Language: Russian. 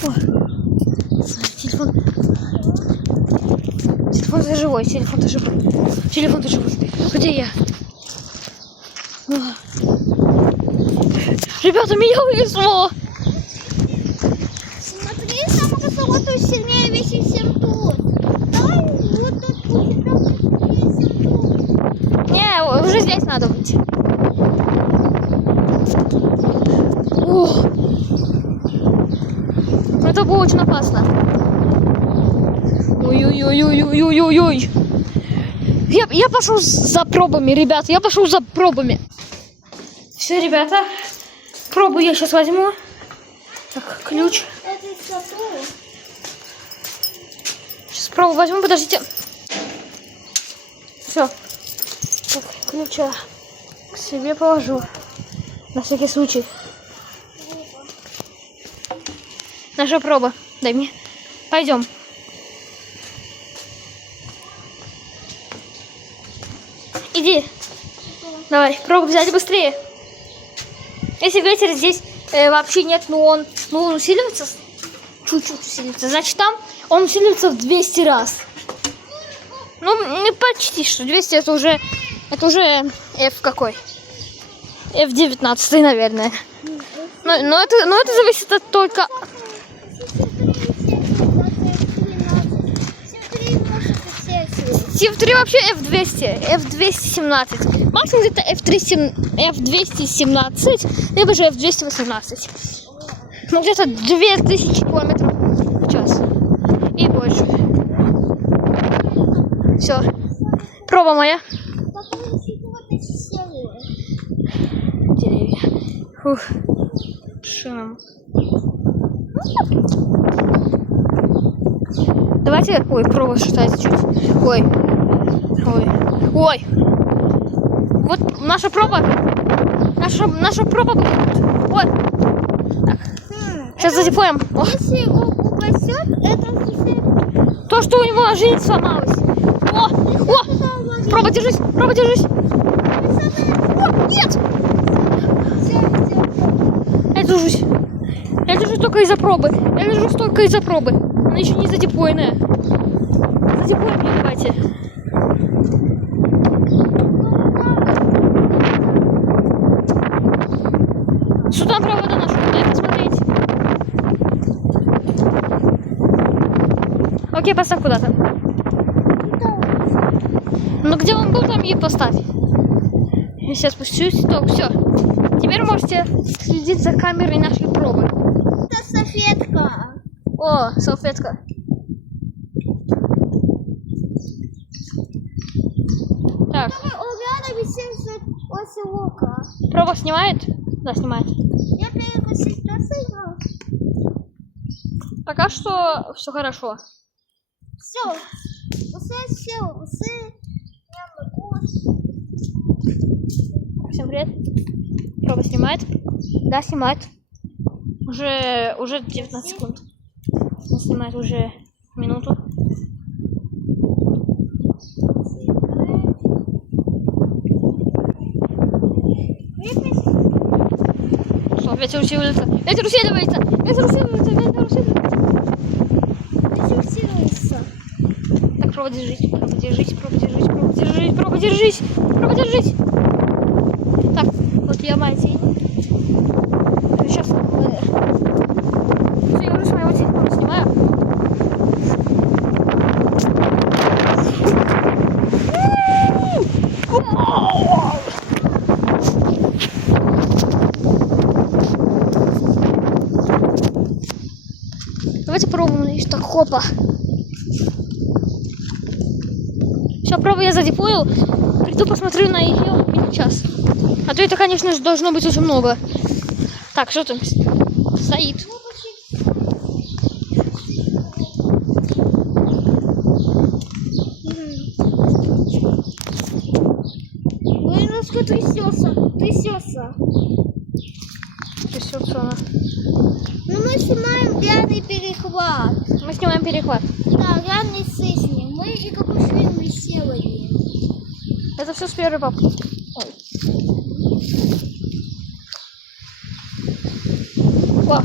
О, телефон. Телефон-то живой, телефон-то живой. Телефон-то живой. Где я? О. Ребята, меня увезло. Смотри, самого кого-то сильнее весит, чем тут. Давай вот тут будет сильнее, чем тут. Не, уже здесь надо быть. О. Это было очень опасно. Ой-ой-ой-ой-ой-ой-ой. Я пошел за пробами, ребята, я пошел за пробами. Все, ребята, пробу я сейчас возьму. Так, ключ. Это что? Сейчас пробу возьму, подождите. Все. Так, ключа к себе положу. На всякий случай. Наша проба. Дай мне. Пойдем. Иди. Давай, пробу взять быстрее. Если ветер здесь вообще нет, но он усиливается, чуть-чуть усиливается, значит там он усиливается в 200 раз. Ну, не почти что. 200 это уже F какой? F19, наверное. Но это зависит от только... F3 вообще F200, F217. Максимум где-то F217, либо же F218. Ну, где-то 2000 километров в час. И больше. Все. Проба моя. Деревья. Фух. Шум. Давайте... Ой, проба шатается чуть. Ой. Вот наша проба. Наша проба будет. Ой. Так. Сейчас задепоем. Если его упадет, это совсем... То, что у него жизнь сломалась. О! Проба, держись! Проба, держись! О, нет! Я держусь. Я держусь только из-за пробы. Она еще не задепойная. Задепоем ее, давайте. Сюда провода нашу, дай посмотреть. Окей, поставь куда-то. Ну где он был, там и поставь. Я сейчас спущусь. Так, все. Теперь можете следить за камерой нашей пробы. Это салфетка. О, салфетка. Так. Рядом висит оселока. Проба снимает? Да, снимает. Я перекусить сыграл. Пока что все хорошо. Все. Все. Всем привет. Проба снимает? Да, снимает. Уже 19 секунд. Он снимает уже минуту. Что, ветер усиливается? Ветер усиливается! Так, проба держись. Проба держись! Так, вот я мальчик. Сейчас. Все, я уже с моего телефона снимаю. Давайте пробуем. Так, хопа. Все, пробу я задепоил. Приду посмотрю на ее сейчас. А то это, конечно же, должно быть очень много. Так, что там стоит? Ой, немножко трясется. Трясется она. Ну мы снимаем реальный перехват. Мы снимаем перехват. Да, реальный сыщик. Мы и какой фильм сделали. Это все с первой папки. Ой. О.